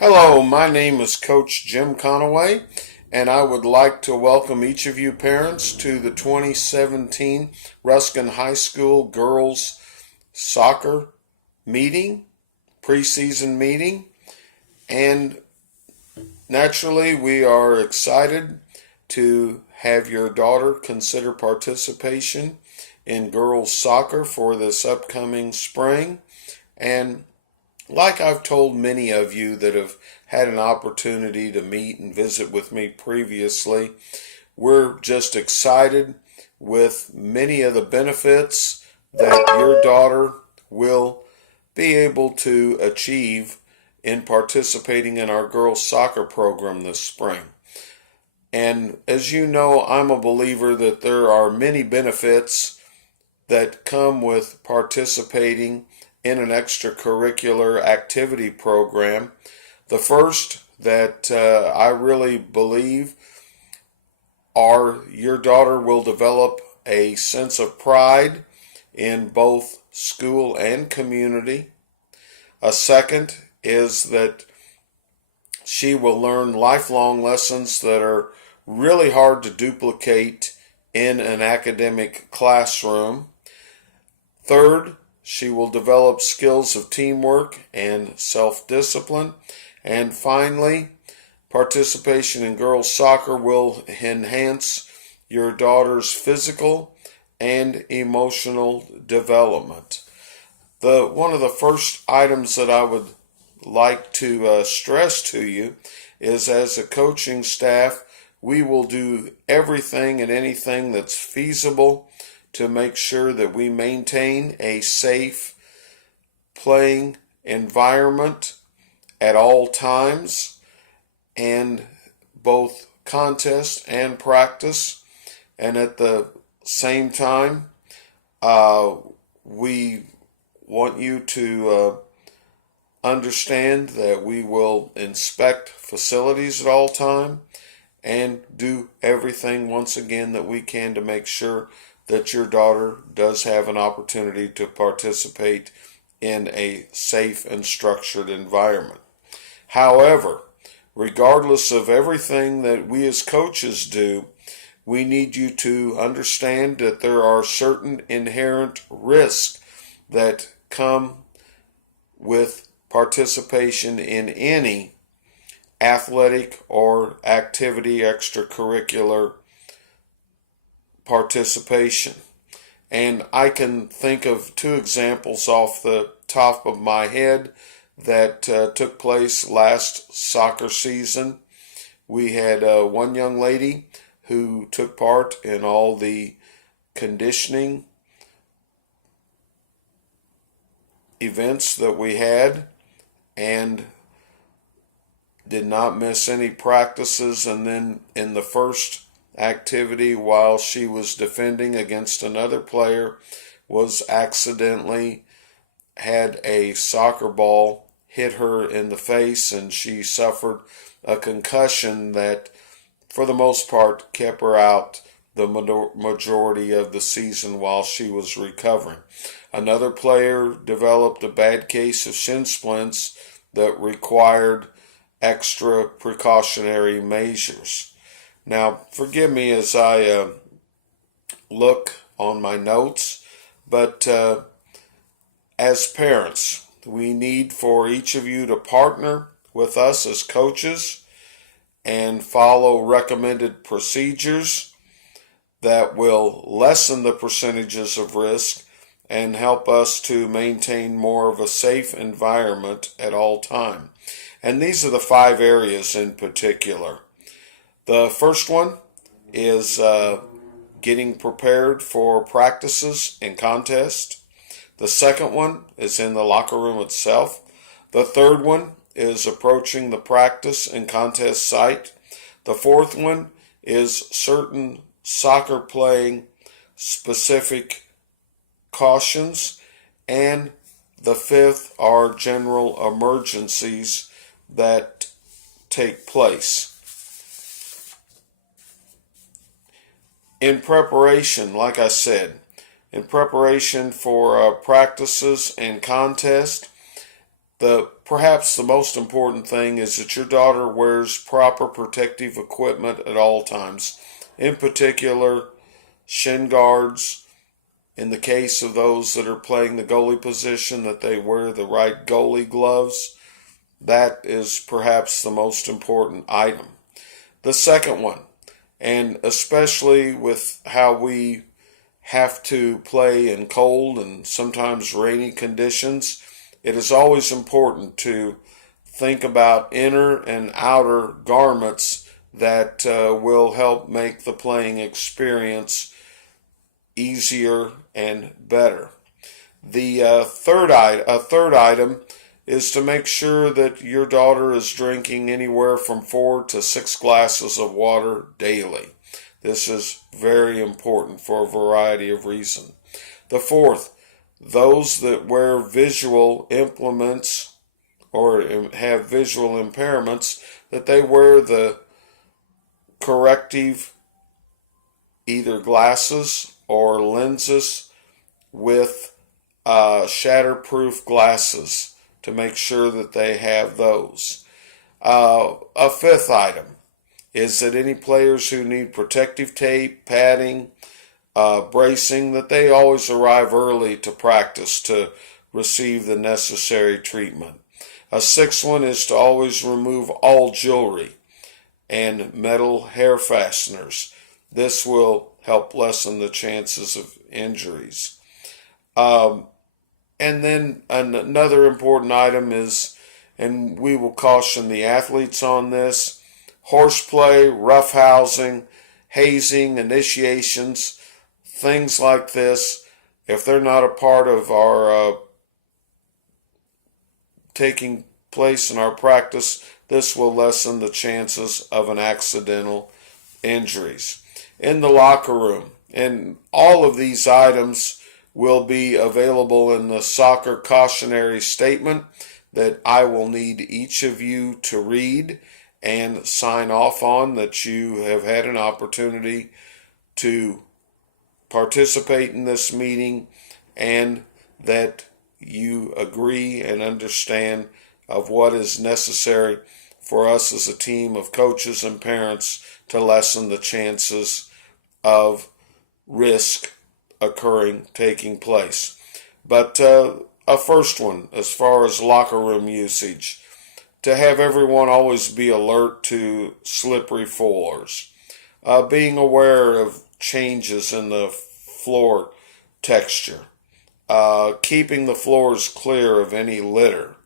Hello, my name is Coach Jim Conaway, and I would like to welcome each of you parents to the 2017 Ruskin High School Girls Soccer meeting, preseason meeting. And naturally, we are excited to have your daughter consider participation in girls soccer for this upcoming spring. And like I've told many of you that have had an opportunity to meet and visit with me previously, we're just excited with many of the benefits that your daughter will be able to achieve in participating in our girls soccer program this spring. And as you know, I'm a believer that there are many benefits that come with participating in an extracurricular activity program. The first that I really believe are your daughter will develop a sense of pride in both school and community. A second is that she will learn lifelong lessons that are really hard to duplicate in an academic classroom. Third, she will develop skills of teamwork and self-discipline. And finally, participation in girls soccer will enhance your daughter's physical and emotional development. One of the first items that I would like to stress to you is, as a coaching staff, we will do everything and anything that's feasible to make sure that we maintain a safe playing environment at all times, and both contest and practice. And at the same time, we want you to understand that we will inspect facilities at all time and do everything once again that we can to make sure that your daughter does have an opportunity to participate in a safe and structured environment. However, regardless of everything that we as coaches do, we need you to understand that there are certain inherent risks that come with participation in any athletic or activity extracurricular participation. And I can think of two examples off the top of my head that took place last soccer season. We had one young lady who took part in all the conditioning events that we had and did not miss any practices, and then in the first activity, while she was defending against another player, was accidentally had a soccer ball hit her in the face, and she suffered a concussion that for the most part kept her out the majority of the season while she was recovering. Another player developed a bad case of shin splints that required extra precautionary measures. Now, forgive me as I look on my notes, but as parents, we need for each of you to partner with us as coaches and follow recommended procedures that will lessen the percentages of risk and help us to maintain more of a safe environment at all time. And these are the 5 areas in particular. The first one is getting prepared for practices and contests. The second one is in the locker room itself. The third one is approaching the practice and contest site. The fourth one is certain soccer playing specific cautions. And the fifth are general emergencies that take place. In preparation, like I said, in preparation for practices and contests, the perhaps the most important thing is that your daughter wears proper protective equipment at all times. In particular, shin guards. In the case of those that are playing the goalie position, that they wear the right goalie gloves. That is perhaps the most important item. The second one, and especially with how we have to play in cold and sometimes rainy conditions, it is always important to think about inner and outer garments that will help make the playing experience easier and better. The third item is to make sure that your daughter is drinking anywhere from 4 to 6 glasses of water daily. This is very important for a variety of reasons. The fourth, those that wear visual implements or have visual impairments, that they wear the corrective either glasses or lenses with shatterproof glasses to make sure that they have those. A fifth item is that any players who need protective tape, padding, bracing, that they always arrive early to practice to receive the necessary treatment. A sixth one is to always remove all jewelry and metal hair fasteners. This will help lessen the chances of injuries. And then another important item is, and we will caution the athletes on this, horseplay, roughhousing, hazing, initiations, things like this. If they're not a part of our taking place in our practice, this will lessen the chances of an accidental injuries. In the locker room, and all of these items will be available in the soccer cautionary statement that I will need each of you to read and sign off on, that you have had an opportunity to participate in this meeting and that you agree and understand of what is necessary for us as a team of coaches and parents to lessen the chances of risk taking place. But a first one, as far as locker room usage, to have everyone always be alert to slippery floors, being aware of changes in the floor texture, keeping the floors clear of any litter,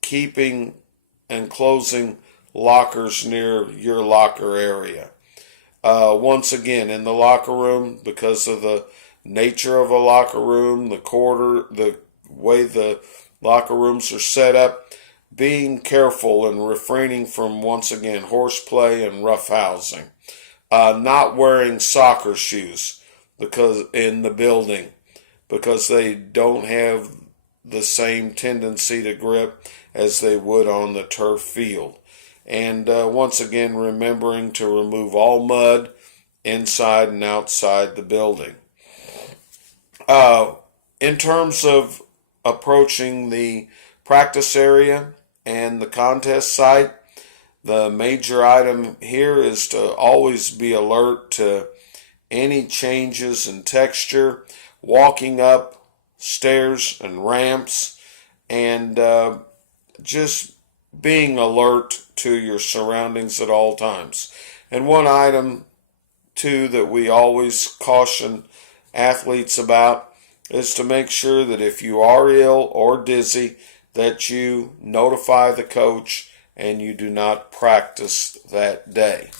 keeping and closing lockers near your locker area. Once again, in the locker room, because of the nature of a locker room, the way the locker rooms are set up, being careful and refraining from, once again, horseplay and roughhousing. Not wearing soccer shoes because in the building, because they don't have the same tendency to grip as they would on the turf field. And once again, remembering to remove all mud inside and outside the building. In terms of approaching the practice area and the contest site, the major item here is to always be alert to any changes in texture, walking up stairs and ramps, and just being alert to your surroundings at all times. And one item, too, that we always caution athletes about is to make sure that if you are ill or dizzy, that you notify the coach and you do not practice that day.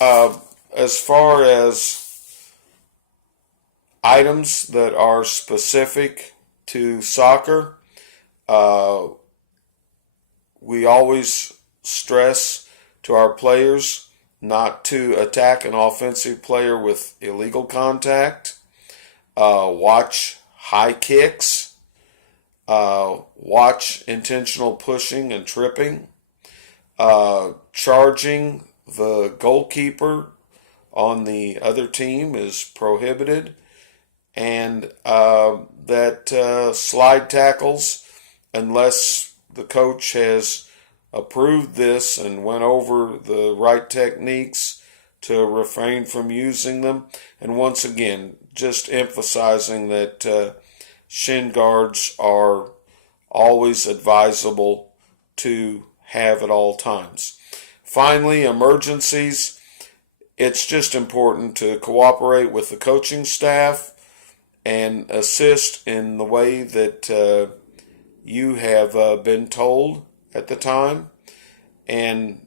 As far as items that are specific to soccer, we always stress to our players not to attack an offensive player with illegal contact. Watch high kicks. Watch intentional pushing and tripping. Charging the goalkeeper on the other team is prohibited. and that slide tackles, unless the coach has approved this and went over the right techniques, to refrain from using them. And once again, just emphasizing that shin guards are always advisable to have at all times. Finally, emergencies. It's just important to cooperate with the coaching staff and assist in the way that you have been told at the time. And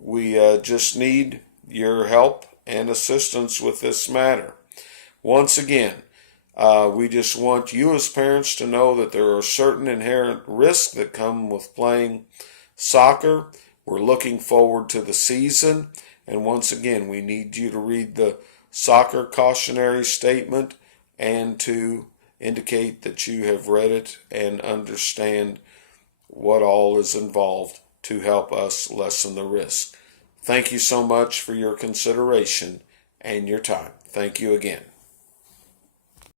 we just need your help and assistance with this matter. Once again, we just want you as parents to know that there are certain inherent risks that come with playing soccer. We're looking forward to the season. And once again, we need you to read the soccer cautionary statement and to indicate that you have read it and understand what all is involved to help us lessen the risk. Thank you so much for your consideration and your time. Thank you again.